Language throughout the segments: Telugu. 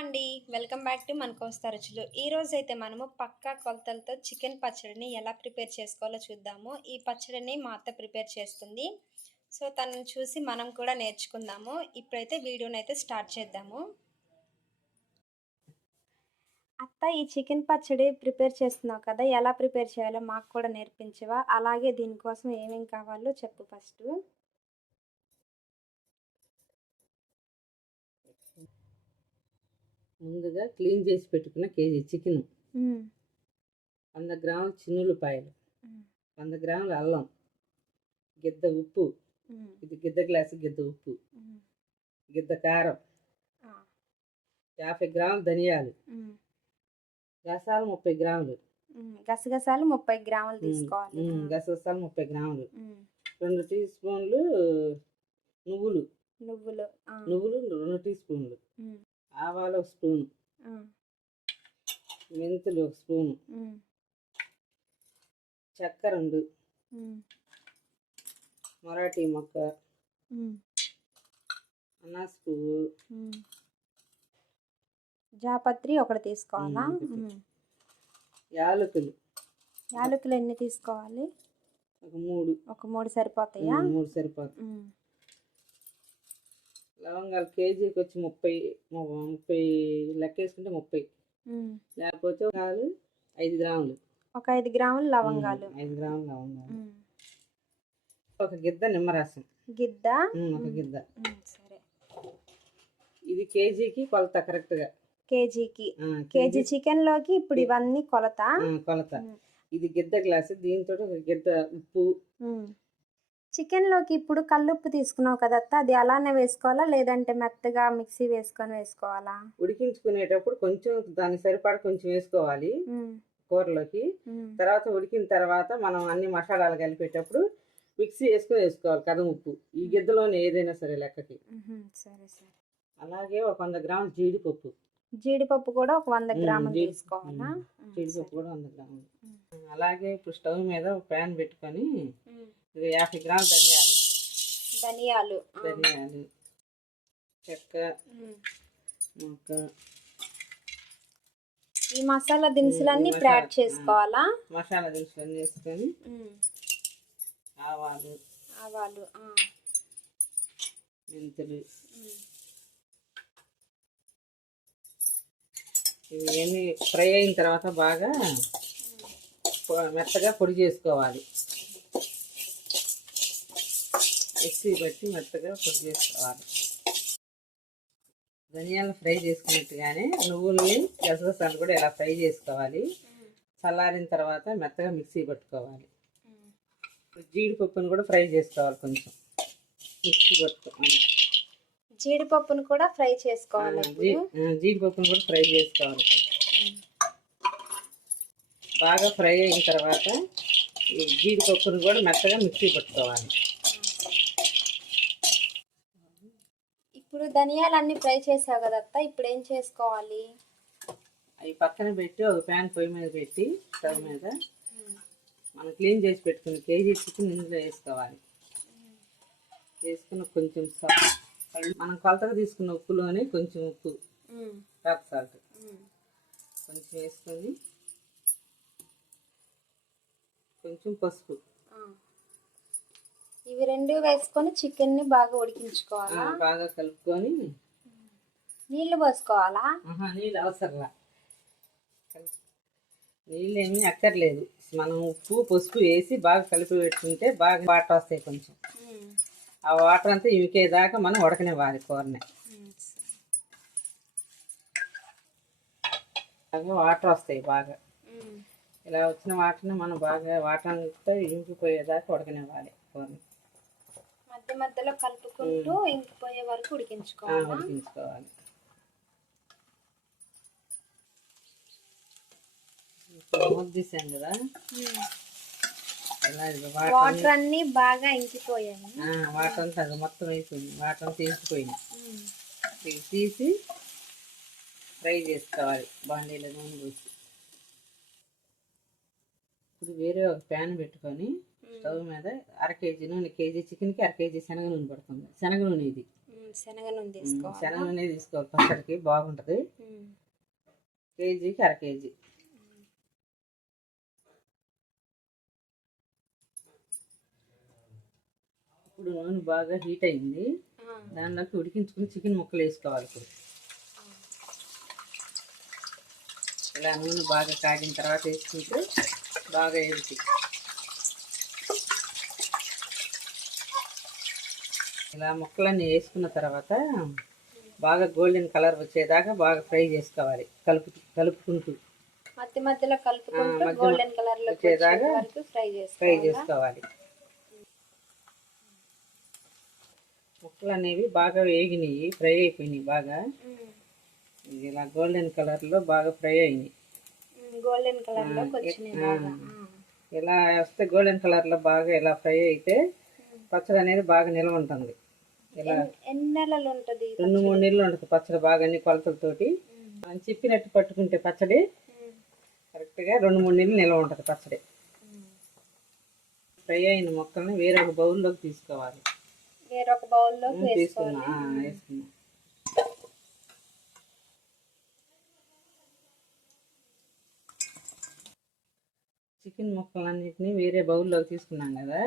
అండి, వెల్కమ్ బ్యాక్ టు మన కోస్తా రుచులు. ఈరోజు అయితే మనము పక్కా కొలతలతో చికెన్ పచ్చడిని ఎలా ప్రిపేర్ చేసుకోవాలో చూద్దాము. ఈ పచ్చడిని మా అత్త ప్రిపేర్ చేస్తుంది. సో తనని చూసి మనం కూడా నేర్చుకుందాము. ఇప్పుడైతే వీడియోని అయితే స్టార్ట్ చేద్దాము. అత్త, ఈ చికెన్ పచ్చడి ప్రిపేర్ చేస్తున్నావు కదా, ఎలా ప్రిపేర్ చేయాలో మాకు కూడా నేర్పించవా? అలాగే దీనికోసం ఏమేమి కావాలో చెప్పు ఫస్ట్. ముందుగా క్లీన్ చేసి పెట్టుకున్న కేజీ చికెన్, 100 గ్రాముల చిన్నులపాయలు, 100 గ్రాముల అల్లం, గిద్ద ఉప్పు, ఇది గిద్ద గ్లాసు గిద్ద ఉప్పు, గిద్ద కారం, 50 గ్రాముల ధనియాలు, గసాలు 30 గ్రాములు, గసగసాలు 30 గ్రాములు తీసుకోవాలి. గసగసాలు 30 గ్రాములు, 2 టీ స్పూన్లు నువ్వులు, 2 టీ స్పూన్లు, ఆవాలు 1 స్పూను, మెంతులు 1 స్పూను, చెక్క 2, మరాఠీ మొక్క, అనాస పువ్వు, జాపత్రి 1 తీసుకోవాలా? యాలకులు ఎన్ని తీసుకోవాలి? ఒక 3 సరిపోతాయా? 3 సరిపోతాయి. లవంగాలు కేజీకి వచ్చి 30 లెక్క వేసుకుంటే 30, లేకపోతే 5 గ్రాములు, ఒక 5 గ్రాములు లవంగాలు, 5 గ్రాములు లవంగాలు, ఒక గిద్ద నిమ్మరసం, ఒక గిద్ద. సరే, ఇది కేజీకి కొలత కరెక్ట్గా. కేజీ చికెన్ లోకి ఇప్పుడు ఇవన్నీ కొలత. ఇది గిద్ద గ్లాసు, దీంతో ఒక గిద్ద ఉప్పు. చికెన్ లోకి ఇప్పుడు కల్లుప్పు తీసుకున్నావు కదా, అది అలానే వేసుకోవాలా లేదంటే మెత్తగా మిక్సీ వేసుకోవాలా? ఉడికించుకునేటప్పుడు కొంచెం దాని సరిపడా కొంచెం వేసుకోవాలి కూరలోకి. తర్వాత ఉడికిన తర్వాత మనం అన్ని మసాలాలు కలిపేటప్పుడు మిక్సీ వేసుకోవాలి కదం ఉప్పు, ఈ గిద్దలోనే ఏదైనా సరే లెక్కకి. సరే సరే. అలాగే ఒక 100 గ్రాములు జీడిపప్పు కూడా ఒక 100 గ్రాములు తీసుకోవాలా? జీడిపప్పు కూడా 100 గ్రాములు. అలాగే ఇప్పుడు స్టవ్ మీద ఒక ప్యాన్ పెట్టుకొని 50 గ్రాముల ధనియాలు, చెక్క మొక్క, ఈ మసాలా దినుసులన్నీ యాడ్ చేసుకోవాలా? మసాలా దినుసులన్నీ వేసుకొని ఆవాలు, మెంతులు, ఇవన్నీ ఫ్రై అయిన తర్వాత బాగా మెత్తగా పొడి చేసుకోవాలి. మిక్సీ బట్టి మెత్తగా పొడి చేసుకోవాలి. ధనియాలు ఫ్రై చేసుకున్నట్టుగానే నువ్వుల్ని గసగసాలు కూడా ఇలా ఫ్రై చేసుకోవాలి. చల్లారిన తర్వాత మెత్తగా మిక్సీ పట్టుకోవాలి. జీడిపప్పును కూడా ఫ్రై చేసుకోవాలి, కొంచెం మిక్సీ పట్టుకోవాలి. జీడిపప్పును కూడా ఫ్రై చేసుకోవాలి. జీడిపప్పును కూడా ఫ్రై చేసుకోవాలి. బాగా ఫ్రై అయిన తర్వాత ఈ జీడిపప్పును కూడా మెత్తగా మిక్సీ పట్టుకోవాలి. ఇప్పుడు ధనియాలన్నీ ఫ్రై చేసావు కదా అత్త, ఇప్పుడు ఏం చేసుకోవాలి? అవి పక్కన పెట్టి ఒక ప్యాన్ పొయ్యి మీద పెట్టి స్టవ్ మీద మనం క్లీన్ చేసి పెట్టుకుని కేజీ చికెన్ ఇందులో వేసుకోవాలి. వేసుకున్న కొంచెం మనం కొలతగా తీసుకున్న ఉప్పులోనే కొంచెం ఉప్పు, రాక్ సాల్ట్ కొంచెం వేసుకొని కొంచెం పసుపు, ఇవి 2 వేసుకొని చికెన్ ని బాగా ఉడికించుకోవాలా? బాగా కలుపుకొని నీళ్లు పోసుకోవాలా? నీళ్ళు అవసరంలా, నీళ్ళు ఏమీ అక్కర్లేదు. మనం ఉప్పు పసుపు వేసి బాగా కలిపి పెట్టుకుంటే బాగా వాటర్ వస్తాయి. కొంచెం ఆ వాటర్ అంతా ఇంకేదాకా మనం ఉడకనివ్వాలి కూరని. బాగా వాటర్ వస్తాయి. బాగా ఇలా వచ్చిన వాటర్ని మనం బాగా వాటర్ అంతా ఇంకిపోయేదాకా ఉడకనివ్వాలి కూరని. మధ్యలో కలుపుకుంటూ ఇంకిపోయే వరకు ఉడికించుకోవాలి. తీసాం కదా, వాటర్ అన్ని బాగా ఇంకిపోయాయి. వాటర్ అంతా మొత్తం అయిపోయింది, వాటర్ అంతా ఇంకిపోయింది. తీసి ఫ్రై చేసుకోవాలి బాండీలో నూనె పోసి. ఇప్పుడు వేరే ఒక ప్యాన్ పెట్టుకొని స్టవ్ మీద కేజీ నూనె, కేజీ చికెన్కి కేజీ శనగ నూనె పడుతుంది. శనగ నూనె ఇది, శనగ నూనె తీసుకోవాలి. పచ్చడికి బాగుంటుంది. కేజీకి అర కేజీ. ఇప్పుడు నూనె బాగా హీట్ అయింది, దానిలోకి ఉడికించుకుని చికెన్ ముక్కలు వేసుకోవాలి. ఇప్పుడు ఇలా నూనె బాగా కాగిన తర్వాత వేసుకుంటే బాగా ఎగుతాయి. ఇలా ముక్కలన్నీ వేసుకున్న తర్వాత బాగా గోల్డెన్ కలర్ వచ్చేదాకా బాగా ఫ్రై చేసుకోవాలి, కలుపుకుంటూ మధ్య మధ్యలో కలుపుకుంటూ గోల్డెన్ కలర్ లో వచ్చేదాకా ఫ్రై చేసుకోవాలి. ముక్కలు అనేవి బాగా వేగినాయి, ఫ్రై అయిపోయినాయి బాగా. ఇలా గోల్డెన్ కలర్ లో బాగా ఫ్రై అయినాయి. గోల్డెన్ కలర్ లో ఇలా వస్తే గోల్డెన్ కలర్ లో బాగా ఇలా ఫ్రై అయితే పచ్చడి అనేది బాగా నిల్వ ఉంటుంది. ఇలా ఎన్ని నెలలు ఉంటుంది? 2-3 నెలలు ఉంటుంది పచ్చడి, బాగా అన్ని కొలతలతోటి మనం చెప్పినట్టు పట్టుకుంటే పచ్చడి కరెక్ట్గా 2-3 నెలలు నిల్వ ఉంటుంది పచ్చడి. ఫ్రై అయిన ముక్కల్ని వేరొక బౌల్లోకి తీసుకోవాలి. వేరొక బౌల్లో వేసుకున్నా. చికెన్ ముక్కలన్నిటిని వేరే బౌల్లోకి తీసుకున్నాం కదా.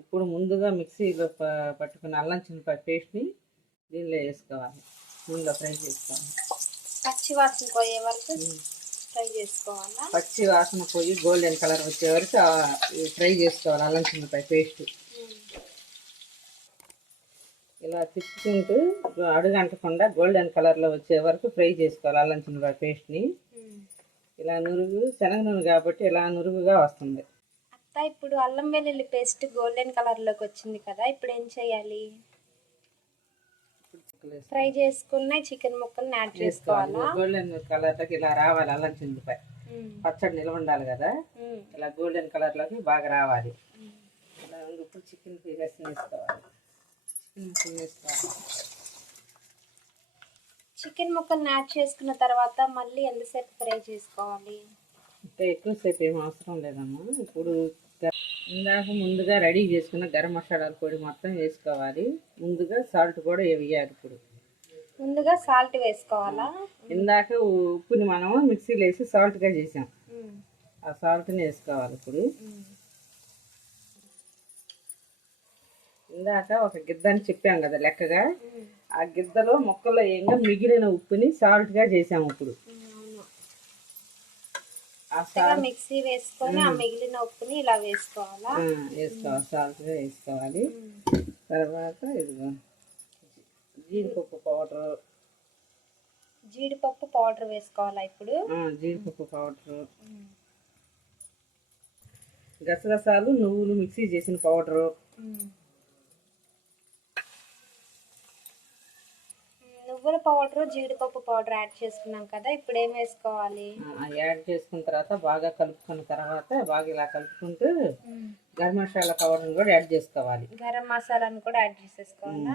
ఇప్పుడు ముందుగా మిక్సీలో పట్టుకున్న అల్లం చిన్నపాయ పేస్ట్ని దీనిలో వేసుకోవాలి, నూనెలో ఫ్రై చేసుకోవాలి. పచ్చి వాసన పోయే వరకు ఫ్రై చేసుకోవాలా? పచ్చి వాసన పోయి గోల్డెన్ కలర్ వచ్చే వరకు ఫ్రై చేసుకోవాలి అల్లం చిన్నపాయ పేస్ట్. ఇలా తిప్పుకుంటూ అడుగంటకుండా గోల్డెన్ కలర్లో వచ్చే వరకు ఫ్రై చేసుకోవాలి అల్లం చిన్నపాయ పేస్ట్ని. ఇలా నురుగు శనగ నూనె కాబట్టి ఇలా నురుగుగా వస్తుంది. అత్త, ఇప్పుడు అల్లం వెల్లుల్లి పేస్ట్ గోల్డెన్ కలర్లోకి వచ్చింది కదా, ఇప్పుడు ఏం చేయాలి? ఫ్రై చేసుకున్న చికెన్ ముక్కల్ని యాడ్ చేసుకోవాలా? గోల్డెన్ కలర్లోకి ఇలా రావాలి అల్లం చిన్నపాయ. పచ్చడి నిల్వ ఉండాలి కదా, ఇలా గోల్డెన్ కలర్లోకి బాగా రావాలి. ఇలా ఇప్పుడు చికెన్ వేసుకోవాలి. చికెన్ ముక్కల్ని యాడ్ చేసుకున్న తర్వాత మళ్ళీ ఎంతసేపు ఫ్రై చేసుకోవాలి? అంటే ఎక్కువసేపు ఏం అవసరం లేదమ్మా. ఇప్పుడు ముందుగా రెడీ చేసుకున్న గరం మసాలాల పొడి మొత్తం వేసుకోవాలి. ముందుగా సాల్ట్ కూడా వేయాలి. ఇప్పుడు ముందుగా సాల్ట్ వేసుకోవాలా? ఇందాక ఉప్పుని మనం మిక్సీలో వేసి సాల్ట్గా చేసాం, ఆ సాల్ట్ని వేసుకోవాలి. ఇప్పుడు ఇందాక ఒక గిద్ద అని చెప్పాం కదా లెక్కగా, ఆ గిద్దలో ముక్కలో ఏంగా మిగిలిన ఉప్పుని సాల్ట్గా చేసాము. ఇప్పుడు మిక్సీ వేసుకొని ఆ మిగిలిన ఉప్పుని ఇలా వేసుకోవాలా? వేసుకోవాలి, సాల్ట్గా వేసుకోవాలి. తర్వాత ఇదిగో జీడిపప్పు పౌడర్ వేసుకోవాలా? ఇప్పుడు జీడిపప్పు పౌడరు, గసగసాలు నువ్వులు మిక్సీ చేసిన పౌడరు, నువ్వుల పౌడర్ జీడిపప్పు పౌడర్ యాడ్ చేసుకున్నాం కదా, ఇప్పుడు ఏం వేసుకోవాలి? యాడ్ చేసుకున్న తర్వాత బాగా కలుపుకున్న తర్వాత బాగా ఇలా కలుపుకుంటూ గరం మసాలా పౌడర్ని కూడా యాడ్ చేసుకోవాలి. గరం మసాలాను కూడా యాడ్ చేసేసుకోవాలా?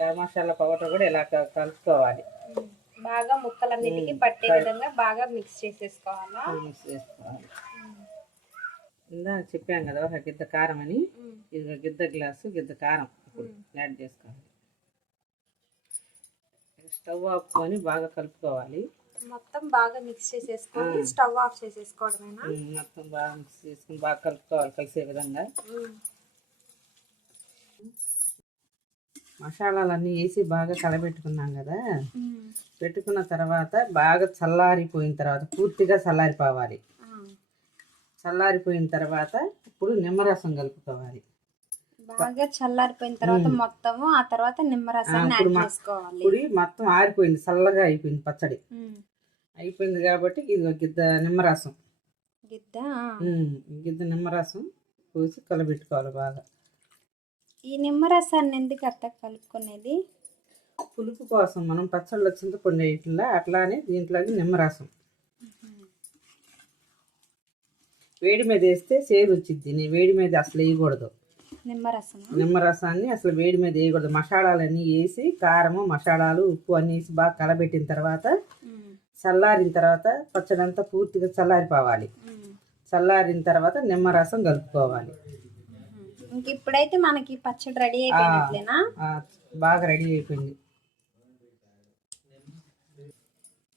గరం మసాలా పౌడర్ కూడా ఇలా కలుపుకోవాలి. బాగా ముక్కలన్నిటికీ పట్టే విధంగా బాగా మిక్స్ చేసేసుకోవాలా? మిక్స్ చేసుకోవాలి. ఇందాక చెప్పాం కదా ఒక గిద్ద కారం అని, ఇది గిద్ద గ్లాసు గిద్ద కారం ఇప్పుడు యాడ్ చేసుకోవాలి. స్టవ్ ఆపుకొని బాగా కలుపుకోవాలి. మొత్తం బాగా మిక్స్ చేసేసుకొని స్టవ్ ఆఫ్ చేసేసుకోవడమేనా? మొత్తం బాగా మిక్స్ చేసుకుని బాగా కలుపుకోవాలి కలిసే విధంగా. మసాలాలన్నీ వేసి బాగా కలబెట్టుకున్నాం కదా, పెట్టుకున్న తర్వాత బాగా చల్లారిపోయిన తర్వాత పూర్తిగా చల్లారిపోవాలి. చల్లారిపోయిన తర్వాత ఇప్పుడు నిమ్మరసం కలుపుకోవాలి. బాగా చల్లారిపోయిన తర్వాత మొత్తము, ఆ తర్వాత నిమ్మరసాన్ని యాడ్ చేసుకోవాలి. ఇప్పుడు మొత్తం ఆరిపోయింది, చల్లగా అయిపోయింది పచ్చడి అయిపోయింది కాబట్టి ఇది గిద్ద నిమ్మరసం, గిద్ద నిమ్మరసం పోసి కలబెట్టుకోవాలి బాగా. ఈ నిమ్మరసాన్ని ఎందుకు అట్లా కలుపుకునేది? పులుపు కోసం. మనం పచ్చళ్ళు చింతపండు వేయట్లా, అట్లానే దీంట్లోకి నిమ్మరసం వేడి మీద వేస్తే సేదు వచ్చింది. నేను వేడి మీద అసలు వేయకూడదు నిమ్మరసాన్ని, అసలు వేడి మీద వేయకూడదు. మసాలాలన్నీ వేసి కారము మసాలాలు ఉప్పు అన్నీ వేసి బాగా కలబెట్టిన తర్వాత చల్లారిన తర్వాత పచ్చడి అంతా పూర్తిగా చల్లారిపోవాలి. చల్లారిన తర్వాత నిమ్మరసం కలుపుకోవాలి. ఇప్పుడైతే మనకి పచ్చడి రెడీ అయిపోయినట్లేనా? బాగా రెడీ అయిపోయింది.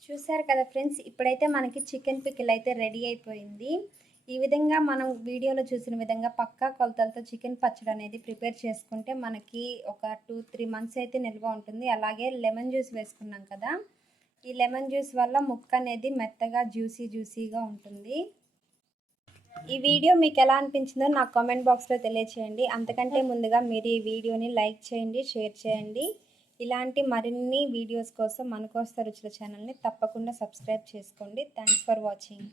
చూసారు కదా ఫ్రెండ్స్, ఇప్పుడైతే మనకి చికెన్ పికిల్ అయితే రెడీ అయిపోయింది. ఈ విధంగా మనం వీడియోలో చూసిన విధంగా పక్కా కొలతలతో చికెన్ పచ్చడి అనేది ప్రిపేర్ చేసుకుంటే మనకి ఒక 2-3 మంత్స్ అయితే నిల్వ ఉంటుంది. అలాగే లెమన్ జ్యూస్ వేసుకున్నాం కదా, ఈ లెమన్ జ్యూస్ వల్ల ముక్క అనేది మెత్తగా జ్యూసీగా ఉంటుంది. ఈ వీడియో మీకు ఎలా అనిపించిందో నాకు కామెంట్ బాక్స్లో తెలియచేయండి. అంతకంటే ముందుగా మీరు ఈ వీడియోని లైక్ చేయండి, షేర్ చేయండి. ఇలాంటి మరిన్ని వీడియోస్ కోసం మన కోస్తా రుచుల ఛానల్ని తప్పకుండా సబ్స్క్రైబ్ చేసుకోండి. Thanks for watching.